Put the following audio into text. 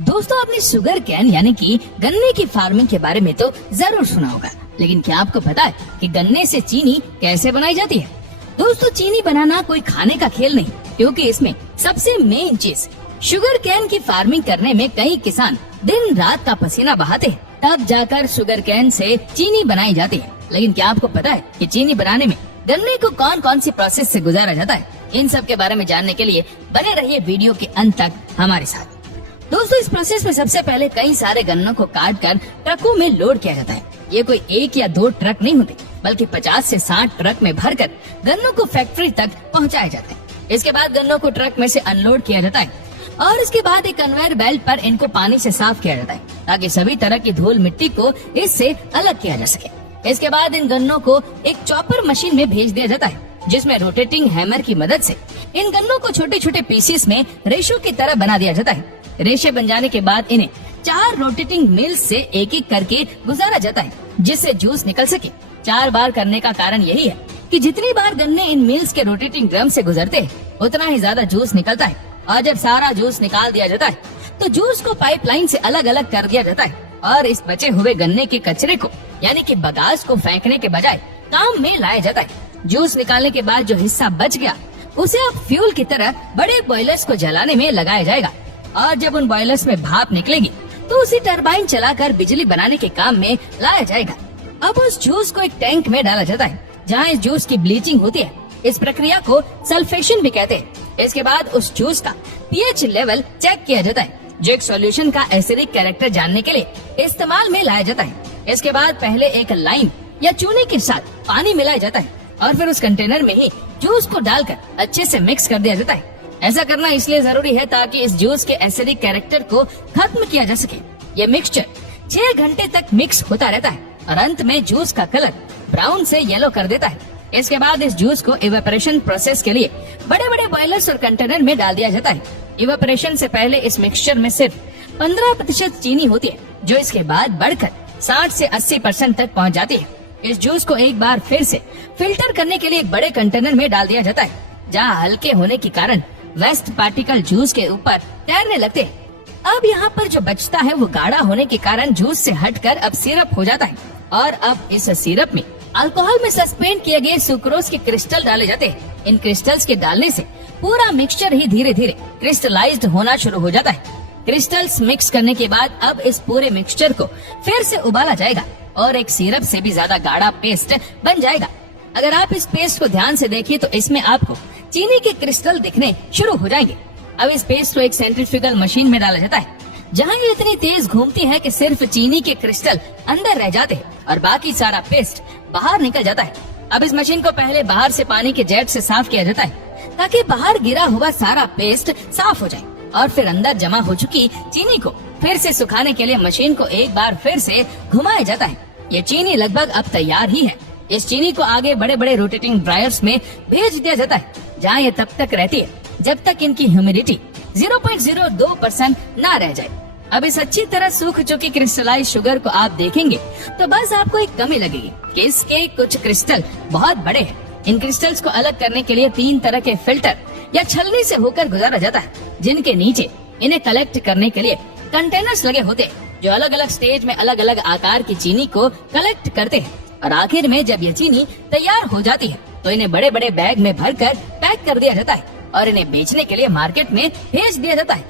दोस्तों, आपने sugar cane यानी कि गन्ने की फार्मिंग के बारे में तो जरूर सुना होगा, लेकिन क्या आपको पता है कि गन्ने से चीनी कैसे बनाई जाती है? दोस्तों, चीनी बनाना कोई खाने का खेल नहीं, क्योंकि इसमें सबसे मेन चीज शुगर कैन की फार्मिंग करने में कई किसान दिन रात का पसीना बहाते हैं, तब जाकर शुगर कैन से चीनी बनाई जाती है। लेकिन क्या आपको पता है कि चीनी बनाने में गन्ने को कौन कौन सी प्रोसेस से गुजारा जाता है? इन सब के बारे में जानने के लिए बने रहिए वीडियो के अंत तक हमारे साथ। दोस्तों, इस प्रोसेस में सबसे पहले कई सारे गन्नों को काट कर ट्रकों में लोड किया जाता है। ये कोई 1 या 2 ट्रक नहीं होते, बल्कि 50 से 60 ट्रक में भरकर गन्नों को फैक्ट्री तक पहुंचाया जाता है। इसके बाद गन्नों को ट्रक में से अनलोड किया जाता है और इसके बाद एक कन्वेयर बेल्ट पर इनको पानी से साफ किया जाता है, ताकि सभी तरह की धूल मिट्टी को इससे अलग किया जा सके। इसके बाद इन गन्नों को एक चॉपर मशीन में भेज दिया जाता है, जिसमें रोटेटिंग हैमर की मदद से इन गन्नों को छोटे छोटे पीसेस में रेशों की तरह बना दिया जाता है। रेशे बन जाने के बाद इन्हें 4 रोटेटिंग मिल्स से एक एक करके गुजारा जाता है, जिससे जूस निकल सके। 4 बार करने का कारण यही है कि जितनी बार गन्ने इन मिल्स के रोटेटिंग ड्रम से गुजरते हैं, उतना ही ज्यादा जूस निकलता है। और जब सारा जूस निकाल दिया जाता है, तो जूस को पाइपलाइन से अलग अलग कर दिया जाता है और इस बचे हुए गन्ने के कचरे को यानी कि बगास को फेंकने के बजाय काम में लाया जाता है। जूस निकालने के बाद जो हिस्सा बच गया, उसे अब फ्यूल की तरह बड़े बॉयलर्स को जलाने में लगाया जाएगा और जब उन बॉयलर्स में भाप निकलेगी, तो उसे टरबाइन चलाकर बिजली बनाने के काम में लाया जाएगा। अब उस जूस को एक टैंक में डाला जाता है, जहाँ इस जूस की ब्लीचिंग होती है। इस प्रक्रिया को सल्फेशन भी कहते हैं। इसके बाद उस जूस का पीएच लेवल चेक किया जाता है, जो एक सॉल्यूशन का एसिडिक कैरेक्टर जानने के लिए इस्तेमाल में लाया जाता है। इसके बाद पहले एक लाइम या चूने के साथ पानी मिलाया जाता है और फिर उस कंटेनर में ही जूस को डालकर अच्छे से मिक्स कर दिया जाता है। ऐसा करना इसलिए जरूरी है ताकि इस जूस के एसिडिक कैरेक्टर को खत्म किया जा सके। ये मिक्सचर 6 घंटे तक मिक्स होता रहता है और अंत में जूस का कलर ब्राउन से येलो कर देता है। इसके बाद इस जूस को इवेपोरेशन प्रोसेस के लिए बड़े बड़े बॉयलर्स और कंटेनर में डाल दिया जाता है। इवेपोरेशन से पहले इस मिक्सचर में सिर्फ 15% चीनी होती है, जो इसके बाद बढ़कर 60 से 80% तक पहुंच जाती है। इस जूस को एक बार फिर से फिल्टर करने के लिए एक बड़े कंटेनर में डाल दिया जाता है, जहाँ हल्के होने के कारण वेस्ट पार्टिकल जूस के ऊपर तैरने लगते हैं। अब यहाँ पर जो बचता है वो गाढ़ा होने के कारण जूस से हटकर अब सिरप हो जाता है और अब इस सिरप में अल्कोहल में सस्पेंड किए गए सुक्रोज के क्रिस्टल डाले जाते हैं। इन क्रिस्टल्स के डालने से पूरा मिक्सचर ही धीरे धीरे क्रिस्टलाइज्ड होना शुरू हो जाता है। क्रिस्टल्स मिक्स करने के बाद अब इस पूरे मिक्सचर को फिर से उबाला जाएगा और एक सिरप से भी ज्यादा गाढ़ा पेस्ट बन जाएगा। अगर आप इस पेस्ट को ध्यान से देखिए तो इसमें आपको चीनी के क्रिस्टल दिखने शुरू हो जाएंगे। अब इस पेस्ट को एक सेंट्रीफ्यूगल मशीन में डाला जाता है, जहाँ ये इतनी तेज घूमती है कि सिर्फ चीनी के क्रिस्टल अंदर रह जाते हैं और बाकी सारा पेस्ट बाहर निकल जाता है। अब इस मशीन को पहले बाहर से पानी के जेट से साफ किया जाता है, ताकि बाहर गिरा हुआ सारा पेस्ट साफ हो जाए और फिर अंदर जमा हो चुकी चीनी को फिर से सुखाने के लिए मशीन को एक बार फिर से घुमाया जाता है। ये चीनी लगभग अब तैयार ही है। इस चीनी को आगे बड़े बड़े रोटेटिंग ड्रायर्स में भेज दिया जाता है, जहाँ ये तब तक रहती है जब तक इनकी ह्यूमिडिटी 0.02% ना रह जाए। अब इस अच्छी तरह सूख चुकी क्रिस्टलाइज शुगर को आप देखेंगे तो बस आपको एक कमी लगेगी कि इसके कुछ क्रिस्टल बहुत बड़े हैं। इन क्रिस्टल्स को अलग करने के लिए 3 तरह के फिल्टर या छलनी से होकर गुजारा जाता है, जिनके नीचे इन्हें कलेक्ट करने के लिए कंटेनर्स लगे होते हैं, जो अलग अलग स्टेज में अलग अलग आकार की चीनी को कलेक्ट करते हैं। और आखिर में जब ये चीनी तैयार हो जाती है, तो इन्हें बड़े बड़े बैग में भरकर पैक कर दिया जाता है और इन्हें बेचने के लिए मार्केट में भेज दिया जाता है।